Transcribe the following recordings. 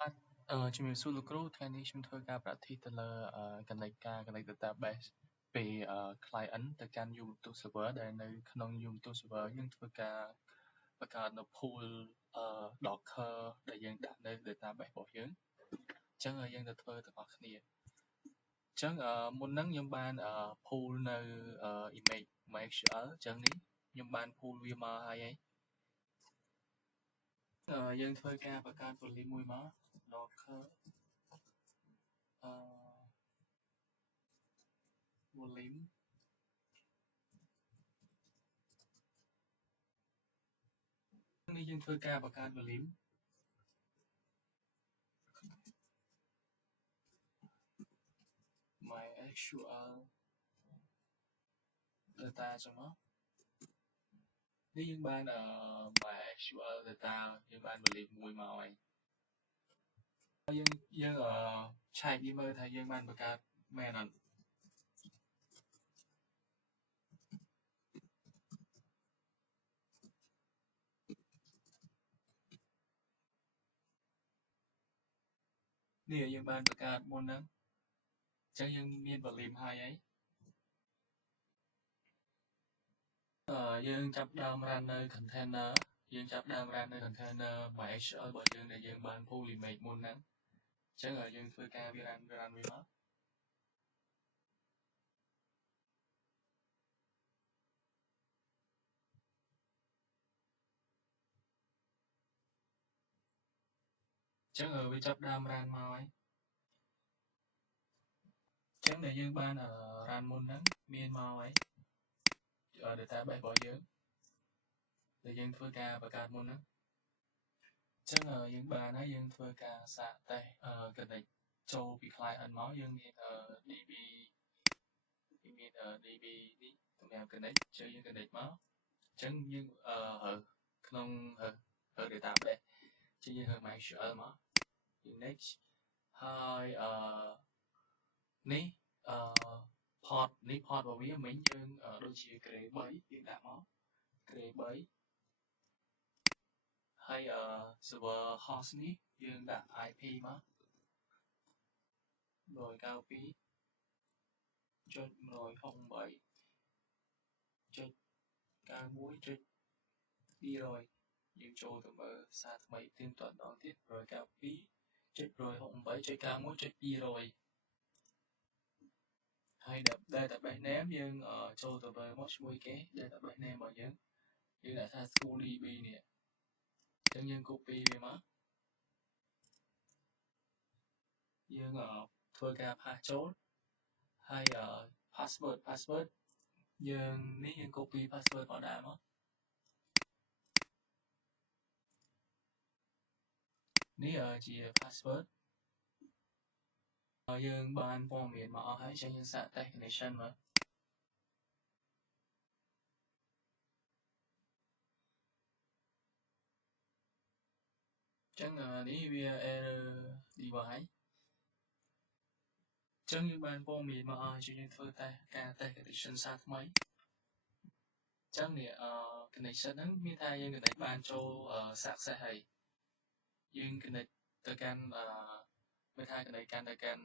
ជំរាបសួរលោកគ្រូថ្ងៃនេះខ្ញុំធ្វើការប្រតិទិទៅលើconnect database ពី client ទៅកាន់ Ubuntu server ដែលនៅក្នុង Ubuntu server យើងធ្វើការបង្កើតនៅ pool Docker ដែលយើងដាក់នៅ database របស់យើងអញ្ចឹងយើងទៅធ្វើទាំងអស់គ្នាអញ្ចឹងមុនហ្នឹងខ្ញុំបាន pool នៅ image MySQL អញ្ចឹងនេះខ្ញុំបាន pool វាមកហើយយើងធ្វើការបង្កើត volume មួយមក Docker volume នេះយើងធ្វើការបង្កើត volume MySQL data ចឹងមកនេះយើងបានMySQL data យើងបាន volume មួយមកហើយយើងឆែកវាមើលថាយើងបានបង្កើតមែនអត់នេះយើងបានបង្កើតមុនហ្នឹងអញ្ចឹងយើងមាន volume ហើយយើងចាប់ដើម run នៅ container យើងចាប់ដើម run នៅ container MySQL របស់យើងដែលយើងបាន pull image មុនហ្នឹងអញ្ចឹងយើងធ្វើការវា run វាមកអញ្ចឹងវាចាប់ដើម run មកហើយអញ្ចឹងដែលយើងបាន run មុនហ្នឹងមានមកហើយdatabase របស់យើងដែលយើងធ្វើការបង្កើតមុនហ្នឹងអញ្ចឹងយើងបានហើយយើងធ្វើការសាកតេស្តconnect ចូលពី client មកយើងមាន DB មាន DB នេះសម្រាប់ connect អញ្ចឹងយើង connect មកអញ្ចឹងយើងរើសក្នុងរើស database អញ្ចឹងយើងរើស MySQL មកយើង next ហើយនេះport នេះ port របស់វាមិញយើងដូចជា grade 3យើងដាក់មក grade 3ហើយ server host នេះយើងដាក់ IP មក192.168.91.200យើងចូលទៅមើលសារថ្មីទៀងទាត់ម្ដងទៀត 192.168.91.200 ហើយ database name យើងចូលទៅមើលមកឈ្មោះគេ database name របស់យើងដាក់ថា school.db នេះអញ្ចឹងយើង copy វាមកយើងធ្វើការ pass ចូលហើយ password យើងនេះយើង copy password មកដែរមកនេះជា password យើងបានព័ត៌មានមកអស់ហើយអញ្ចឹងយើងសាកតេស្ត connection មើលអញ្ចឹងនេះវា error device អញ្ចឹងយើងបានព័ត៌មានមកអស់ហើយយើងធ្វើការតេស្ត connection សារថ្មីអញ្ចឹងនេះconnection ហ្នឹងមានថាយើង connect បានចូល success ហើយយើង connect ទៅកាន់មានថា connect កាន់ទៅកាន់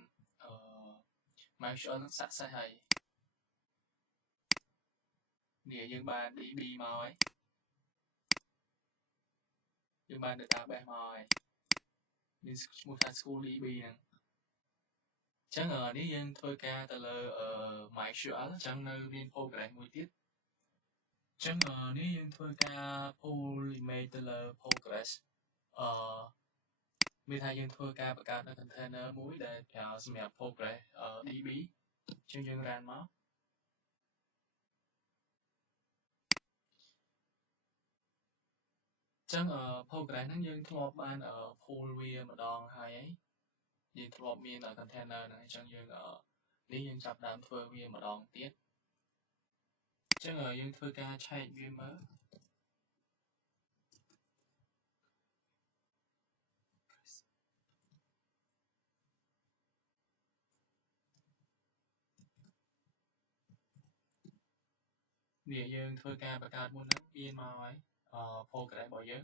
MySQL ហ្នឹង success ហើយនេះយើងបាន DB មកហើយយើងបាន database មកហើយមានឈ្មោះថា school.db ហ្នឹងអញ្ចឹងនេះយើងធ្វើការទៅលើ MySQL អញ្ចឹងនៅមាន progress មួយទៀតអញ្ចឹងនេះយើងធ្វើការ pull image ទៅលើ progress មានថាយើងធ្វើការបង្កើតនៅ container មួយដែលប្រើសម្រាប់ progress DB អញ្ចឹងយើង run មកអញ្ចឹង progress ហ្នឹងយើងធ្លាប់បាន pull វាម្ដងហើយយើងធ្លាប់មាន container ហ្នឹងអញ្ចឹងយើងនេះយើងចាប់ដើមធ្វើវាម្ដងទៀតអញ្ចឹងយើងធ្វើការឆែកវាមើលនេះយើងធ្វើការបង្កើតមុនហ្នឹងមានមកហើយprogress របស់យើង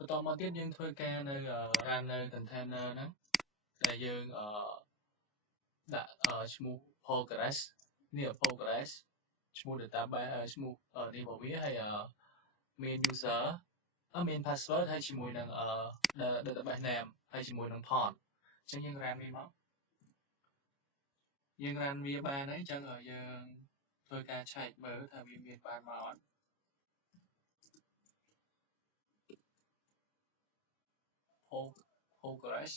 បន្ទាប់មកទៀតយើងធ្វើការនៅ run នៅ container ហ្នឹងដែលយើងដាក់ឈ្មោះ progress នេះ progress ឈ្មោះ database ឈ្មោះនេះរបស់វាហើយmain user main password ហើយជាមួយនឹងdatabase name ហើយជាមួយនឹង port អញ្ចឹងយើង run វាមកយើង run វាបានហើយអញ្ចឹងយើងធ្វើការឆែកមើលថាវាមានបានមកអត់progress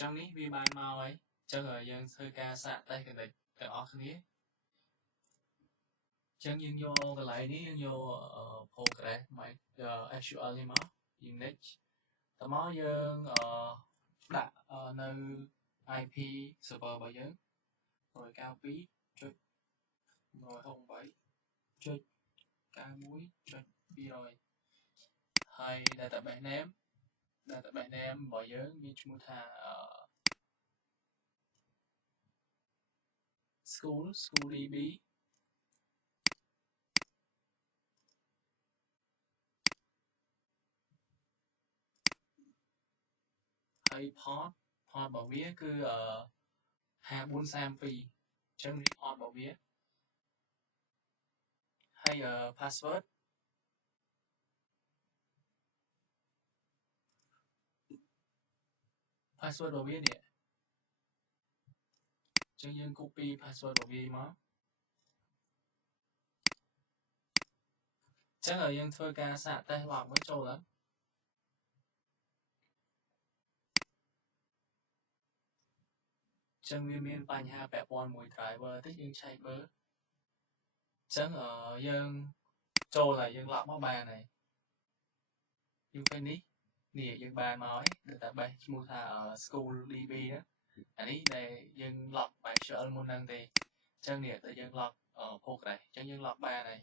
ចឹងនេះវាបានមកហើយចឹងយើងធ្វើការសាកតេស្ត connect ទាំងអស់គ្នាចឹងយើងយកកន្លែងនេះយើងយក progress SQL នេះមកយើង next តមកយើងដាក់នៅ IP server របស់យើង 192.168.91.200 ហើយ database name របស់យើងមានឈ្មោះថា school.db ហើយ port របស់វាគឺ5432អញ្ចឹង port របស់វាហើយpassword របស់វានេះអញ្ចឹងយើង copy password របស់វាមកអញ្ចឹងយើងធ្វើការសាកតេស្ត log មើលចូលឡើងអញ្ចឹងវាមានបញ្ហាពាក់ព័ន្ធមួយ driver តិចយើងឆែកមើលអញ្ចឹងយើងចូលហើយយើង log មកបានហើយយើងឃើញនេះយើងបានមកហើយ database ឈ្មោះថា school.db ហ្នឹងអានេះដែលយើង log by SQL មុនហ្នឹងទេអញ្ចឹងនេះតែយើង log progress អញ្ចឹងយើង log បានហើយ